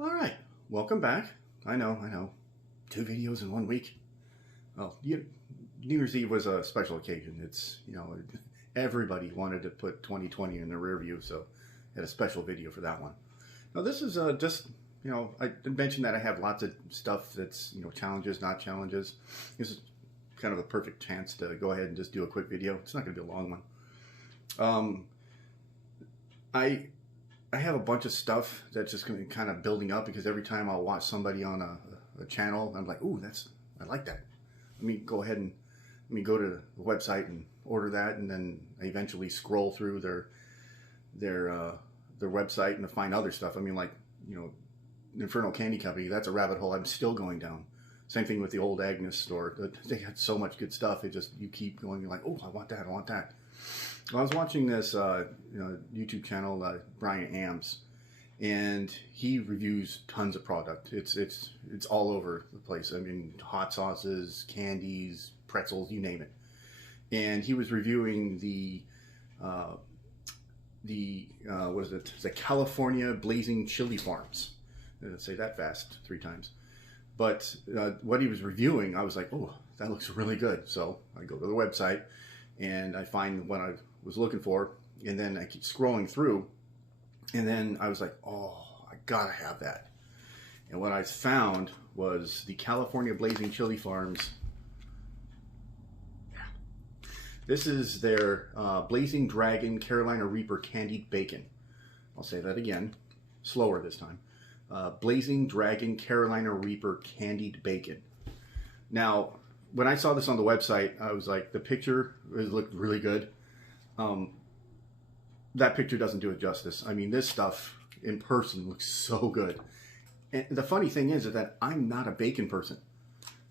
All right, welcome back. I know. 2 videos in 1 week. Well, New Year's Eve was a special occasion. Everybody wanted to put 2020 in the rear view, so I had a special video for that one. Now this is just, I mentioned that I have lots of stuff that's, challenges, not challenges. This is kind of a perfect chance to go ahead and just do a quick video. It's not going to be a long one. I have a bunch of stuff that's just going to be kind of building up because every time I'll watch somebody on a channel, I'm like, ooh, I like that. Let me go ahead and go to the website and order that, and then I eventually scroll through their website and to find other stuff. I mean, like, Infernal Candy Company, that's a rabbit hole I'm still going down. Same thing with the old Agnes store. They had so much good stuff. You keep going, you're like, oh, I want that, I want that. Well, I was watching this YouTube channel, Brian Ams, and he reviews tons of product. It's all over the place. I mean, hot sauces, candies, pretzels, you name it. And he was reviewing the what is it? The California Blazing Chile Farms. Say that fast 3 times. But what he was reviewing, I was like, oh, that looks really good. So I go to the website and I find what I was looking for, and then I keep scrolling through, and then I was like, oh, I gotta have that. And what I found was the California Blazing Chile Farms. This is their Blazing Dragon Carolina Reaper Candied Bacon. I'll say that again, slower this time. Blazing Dragon Carolina Reaper Candied Bacon. Now, when I saw this on the website, I was like, the picture looked really good. That picture doesn't do it justice. I mean, this stuff in person looks so good. And the funny thing is that I'm not a bacon person.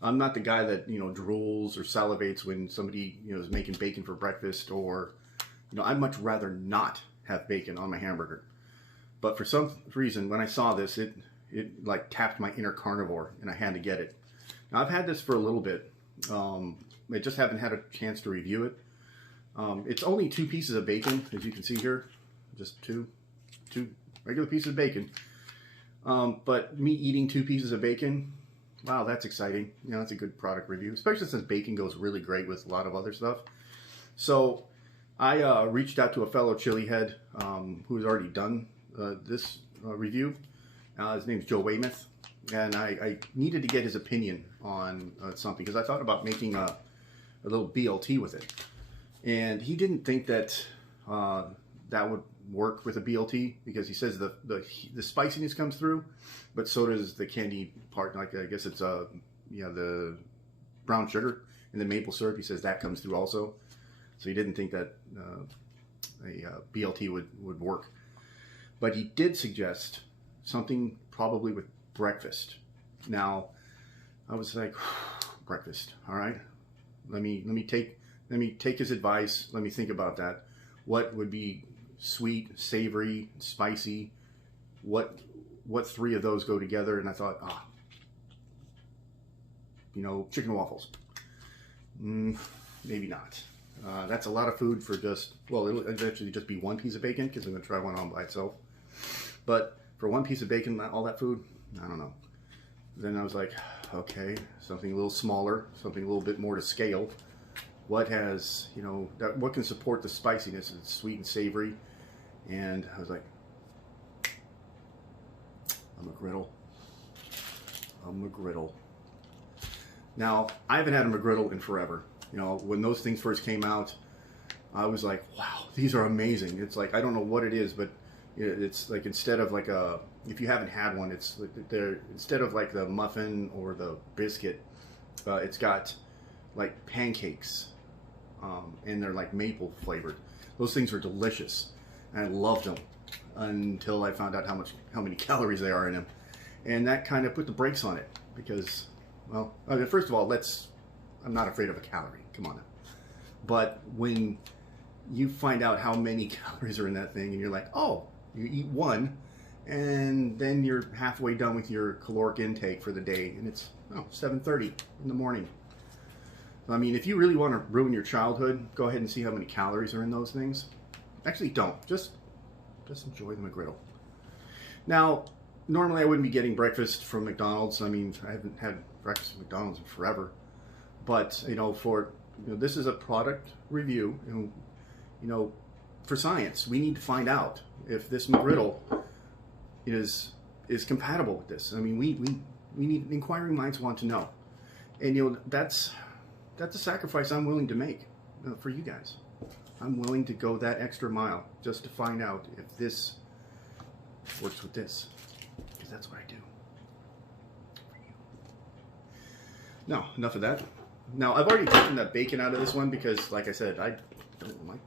I'm not the guy that, drools or salivates when somebody, is making bacon for breakfast, or, I'd much rather not have bacon on my hamburger. But for some reason, when I saw this, it like tapped my inner carnivore, and I had to get it. Now, I've had this for a little bit. I just haven't had a chance to review it. It's only 2 pieces of bacon, as you can see here. Just two regular pieces of bacon. But me eating 2 pieces of bacon, wow, that's exciting. That's a good product review, especially since bacon goes really great with a lot of other stuff. So I reached out to a fellow chili head who's already done this review. His name's Joe Weymouth. And I needed to get his opinion on something, because I thought about making a little BLT with it. And he didn't think that that would work with a BLT, because he says the spiciness comes through, but so does the candy part. Like, I guess it's the brown sugar and the maple syrup. He says that comes through also. So he didn't think that a BLT would work. But he did suggest something probably with breakfast. Now, I was like, breakfast. All right, let me take his advice. Let me think about that. What would be sweet, savory, spicy? What 3 of those go together? And I thought, chicken and waffles. Maybe not. That's a lot of food for just, well, it'll eventually just be 1 piece of bacon, because I'm gonna try one on by itself. But for 1 piece of bacon, all that food, I don't know. Then I was like, okay, something a little smaller, something a little bit more to scale. What has, what can support the spiciness? It's sweet and savory. And I was like, a McGriddle. A McGriddle. Now, I haven't had a McGriddle in forever. When those things first came out, I was like, wow, these are amazing. It's like, I don't know what it is, but it's like, instead of like if you haven't had one, it's instead of like the muffin or the biscuit, it's got like pancakes, and they're like maple flavored. Those things are delicious, and I loved them until I found out how many calories they are in them, and that kind of put the brakes on it, because, well, I mean, first of all, I'm not afraid of a calorie. Come on now. But when you find out how many calories are in that thing, and you're like, oh, you eat 1, and then you're halfway done with your caloric intake for the day, and it's 7:30 in the morning. I mean, if you really want to ruin your childhood, go ahead and see how many calories are in those things. Actually, don't. Just enjoy the McGriddle. Now, normally I wouldn't be getting breakfast from McDonald's. I mean, I haven't had breakfast from McDonald's in forever. But, you know, this is a product review, and, you know, for science, we need to find out if this McGriddle is compatible with this. I mean, we need, inquiring minds want to know. And, you know, that's a sacrifice I'm willing to make for you guys. I'm willing to go that extra mile just to find out if this works with this, because that's what I do for you. Now, enough of that. Now, I've already taken the bacon out of this one because, like I said, I don't like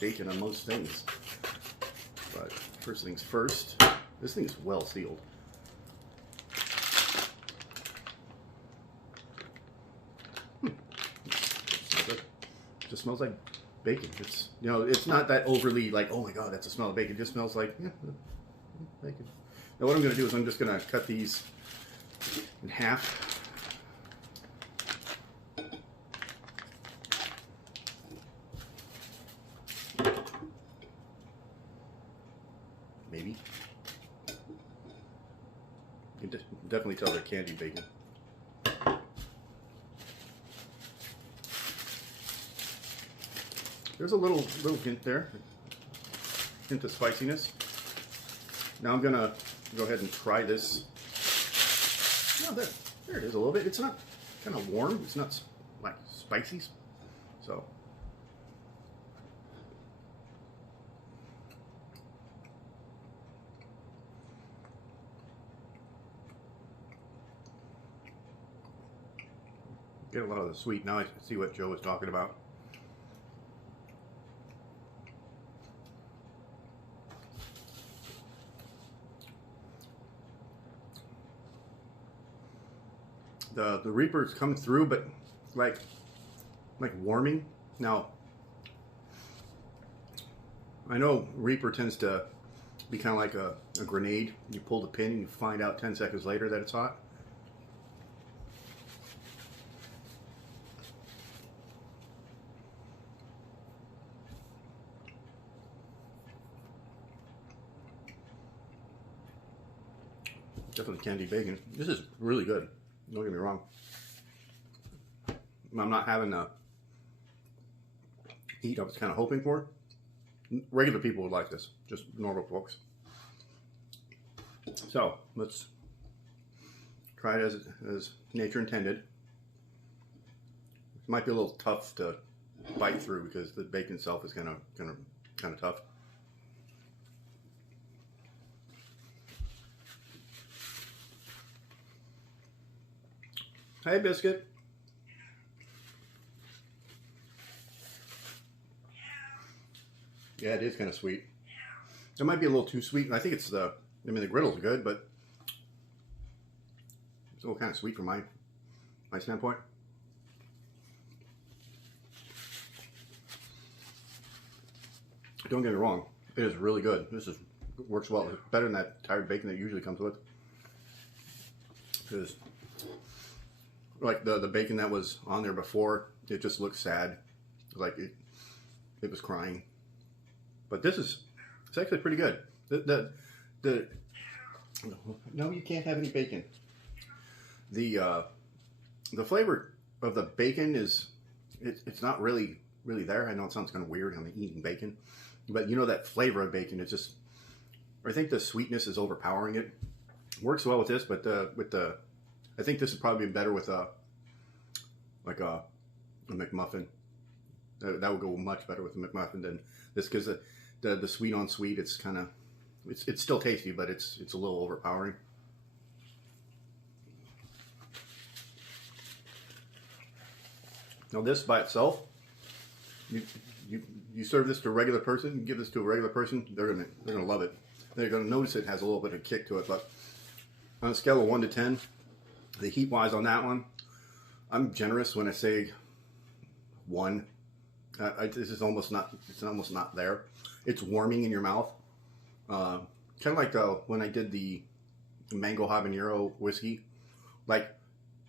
bacon on most things. But first things first, this thing is well sealed. Just smells like bacon. It's, you know, it's not that overly like, oh my god, that's a smell of bacon. It just smells like, yeah, bacon. Now what I'm going to do is I'm just going to cut these in half. Maybe. You can definitely tell they're candied bacon. There's a little hint there, hint of spiciness. Now I'm gonna go ahead and try this. Oh, there it is a little bit. It's not kind of warm. It's not like spicy. So get a lot of the sweet. Now I see what Joe was talking about. The Reaper's coming through, but like warming. Now, I know Reaper tends to be kind of like a grenade. You pull the pin and you find out 10 seconds later that it's hot. Definitely candied bacon. This is really good. Don't get me wrong. I'm not having the heat I was kind of hoping for. Regular people would like this, just normal folks. So let's try it as nature intended. It might be a little tough to bite through because the bacon itself is kind of tough. Hey, Biscuit. Yeah, it is kind of sweet. It might be a little too sweet. I think it's I mean, the griddles are good, but it's a little kind of sweet from my standpoint. Don't get me wrong. It is really good. Works well. It's better than that tired bacon that usually comes with. Because like the bacon that was on there before, it just looked sad, like it was crying. But it's actually pretty good. No, you can't have any bacon. The flavor of the bacon it's not really there. I know it sounds kind of weird. I'm eating bacon, but you know that flavor of bacon. It's just, I think the sweetness is overpowering it. Works well with this, but I think this would probably be better with a McMuffin. That would go much better with a McMuffin than this, because the sweet on sweet, it's kind of, it's still tasty, but it's a little overpowering. Now this by itself, you serve this to a regular person, you give this to a regular person, they're gonna love it. They're gonna notice it has a little bit of kick to it. But on a scale of 1 to 10. The heat wise on that one, I'm generous when I say 1. This is almost not. It's almost not there. It's warming in your mouth, kind of like when I did the mango habanero whiskey. Like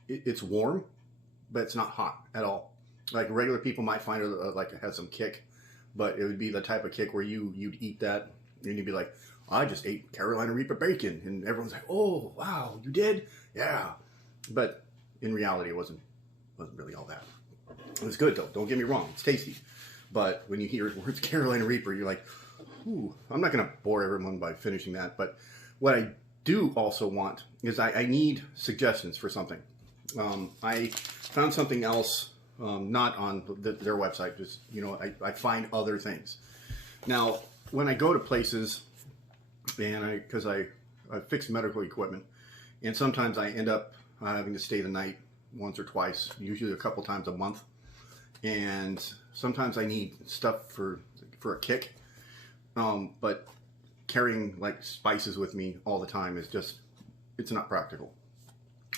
it's warm, but it's not hot at all. Like regular people might find it like it has some kick, but it would be the type of kick where you'd eat that and you'd be like, I just ate Carolina Reaper bacon. And everyone's like, oh, wow, you did? Yeah. But in reality, it wasn't really all that. It was good, though. Don't get me wrong. It's tasty. But when you hear the words Carolina Reaper, you're like, ooh. I'm not going to bore everyone by finishing that. But what I do also want is I need suggestions for something. I found something else, not on their website. Just, you know, I find other things. Now, when I go to places, and because I fix medical equipment, and sometimes I end up having to stay the night once or twice, usually a couple times a month. And sometimes I need stuff for a kick. But carrying like spices with me all the time is just, it's not practical.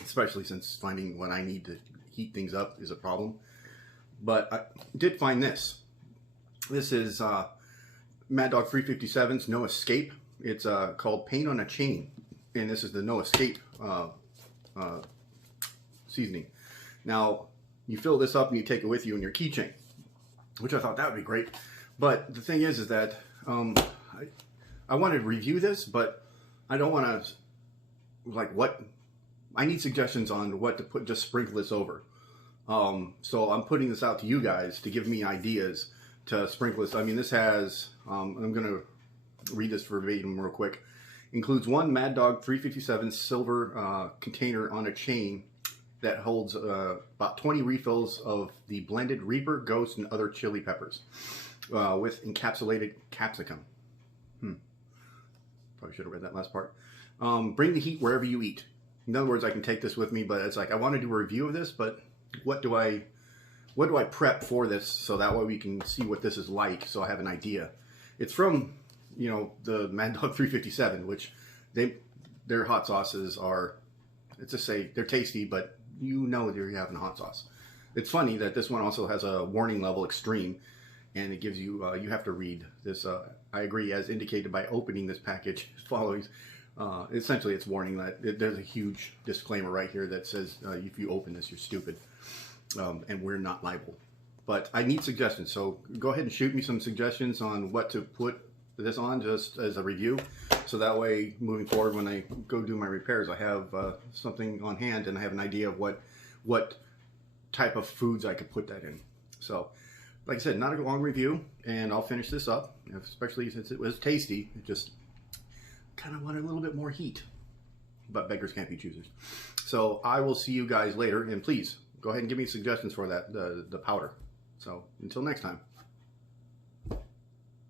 Especially since finding when I need to heat things up is a problem. But I did find this. This is Mad Dog 357's No Escape. It's called Paint on a Chain. And this is the No Escape seasoning. Now, you fill this up and you take it with you in your keychain, which I thought that would be great. But the thing is that I wanted to review this, but I don't want to, like, what, I need suggestions on what to put, just sprinkle this over. So I'm putting this out to you guys to give me ideas to sprinkle this. I mean, this has, I'm going to read this verbatim real quick. Includes one Mad Dog 357 silver container on a chain that holds about 20 refills of the blended Reaper, Ghost, and other chili peppers with encapsulated capsicum. Probably should have read that last part. Bring the heat wherever you eat. In other words, I can take this with me, but it's like I want to do a review of this, but what do I prep for this so that way we can see what this is like, so I have an idea. It's from, you know, the Mad Dog 357, which their hot sauces are, let's just say they're tasty, but you know you're having hot sauce. It's funny that this one also has a warning level extreme, and it gives you, you have to read this. I agree, as indicated by opening this package following. Essentially, it's warning that there's a huge disclaimer right here that says if you open this, you're stupid, and we're not liable. But I need suggestions, so go ahead and shoot me some suggestions on what to put this on, just as a review, so that way moving forward when I go do my repairs, I have something on hand and I have an idea of what type of foods I could put that in. So, like I said, not a long review, and I'll finish this up, especially since it was tasty. It just kind of wanted a little bit more heat, but beggars can't be choosers. So I will see you guys later, and please go ahead and give me suggestions for that, the powder. So until next time.